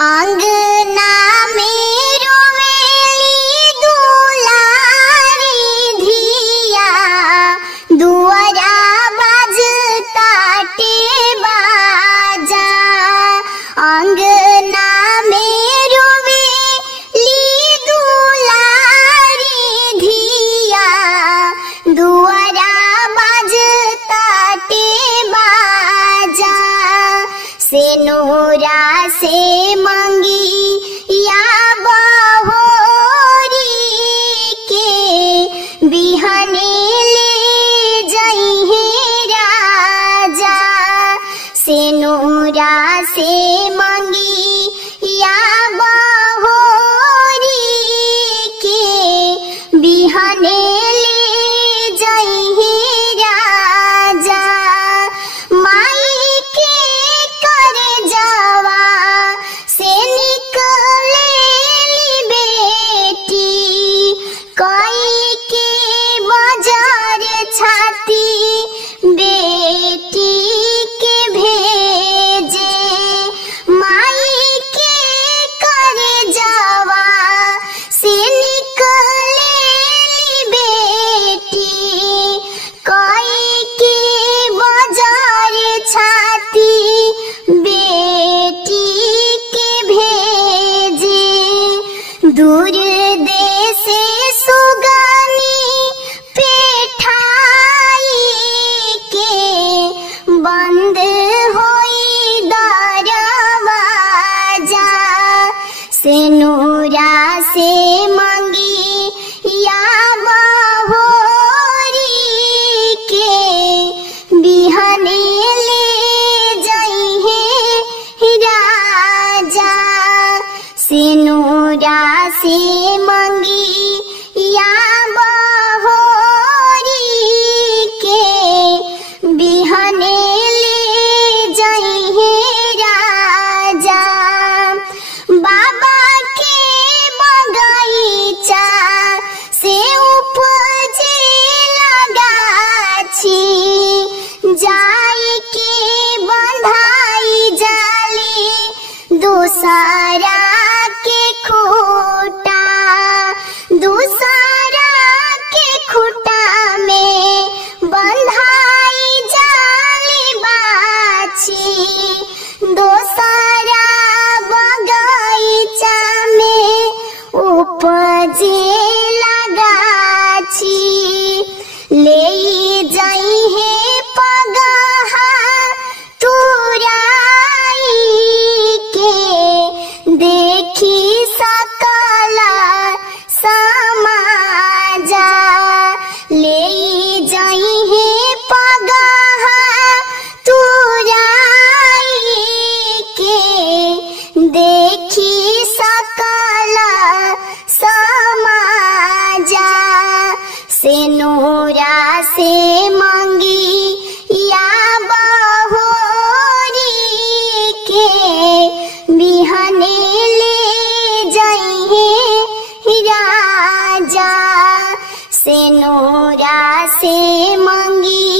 आंगना में रोवेली दुलारी धिया, दुआरा बाजताटे बाजा। आंगना में रोवेली दुलारी धिया, दुआरा बाजताटे बाजा। सेनुरा से मंगी या बहोरी के, बिहने ले जइहे राजा। सेनुरा से मंगी या बहोरी के, बिहने ले जइहे राजा। माई के करे जावा से निकलेली बेटी, कोई के बाजार छाती बेटी के भेजे। माई के करे जावा से निकलेली बेटी, कोई के बाजार छाती बेटी के भेजे। दूर देश सुगनी पेठाई के, बंद होई दरवाजा। सेनुरा से मंगी या बहोरी के, बिहने ले जइहे राजा। सेनुरा से मंगी या बहोरी के, बिहने ले जइहे राजा। बाबा के बगीचा से उपजे लगाछी, जाई के बंधाई जाली दूसरा के खूटा। दूसरा के खूटा में बंधाई जाली बाछी, दूसरा बगीचा में उपजे लगाछी। ले जइहे पगहा तुराई के, देखी सकला समाजा। ले जइहे पगहा तुराई के, देखी सकला समाजा। सेनुरा से मंगी या बहोरी के, बिहने ले जइहे राजा। सेनुरा से मंगी